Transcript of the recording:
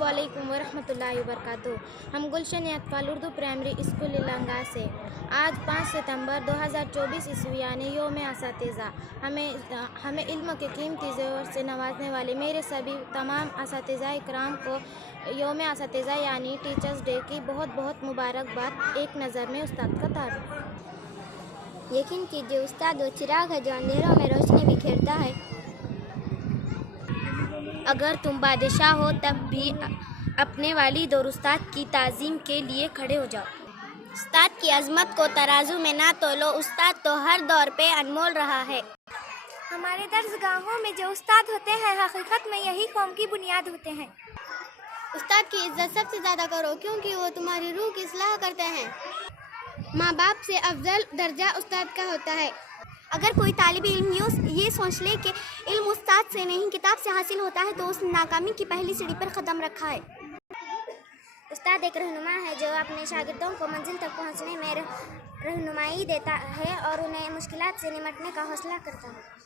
अस्सलाम वालेकुम वरहमतुल्लाहि वबरकातुहू। हम गुलशन अतफाल उर्दू प्राइमरी स्कूल लंगा से आज 5 सितंबर 2024 ईस्वी यानी योम असातिज़ा हमें इल्म के कीमती ज़ेवर से नवाजने वाले मेरे सभी तमाम असातिज़ा इकराम को योम असातिज़ा यानी टीचर्स डे की बहुत बहुत मुबारकबाद। एक नज़र में उस्ताद का तारुफ। यकीन कीजिए उस्ताद वो चिराग है जो अंधेरों में रोशनी बिखेरता है। अगर तुम बादशाह हो तब भी अपने वालिद और उस्ताद की ताज़ीम के लिए खड़े हो जाओ। उस्ताद की अजमत को तराजू में ना तोलो, उस्ताद तो हर दौर पे अनमोल रहा है। हमारे दर्सगाहों में जो उस्ताद होते हैं हकीकत में यही कौम की बुनियाद होते हैं। उस्ताद की इज्जत सबसे ज़्यादा करो क्योंकि वो तुम्हारी रूह की इस्लाह करते हैं। माँ बाप से अफजल दर्जा उस्ताद का होता है। अगर कोई तालिब इल्म ये सोच ले कि इल्म उस्ताद से नहीं किताब से हासिल होता है तो उस नाकामी की पहली सीढ़ी पर कदम रखा है। उस्ताद एक रहनुमा है जो अपने शागिर्दों को मंजिल तक पहुंचने में रहनुमाई देता है और उन्हें मुश्किलात से निपटने का हौसला करता है।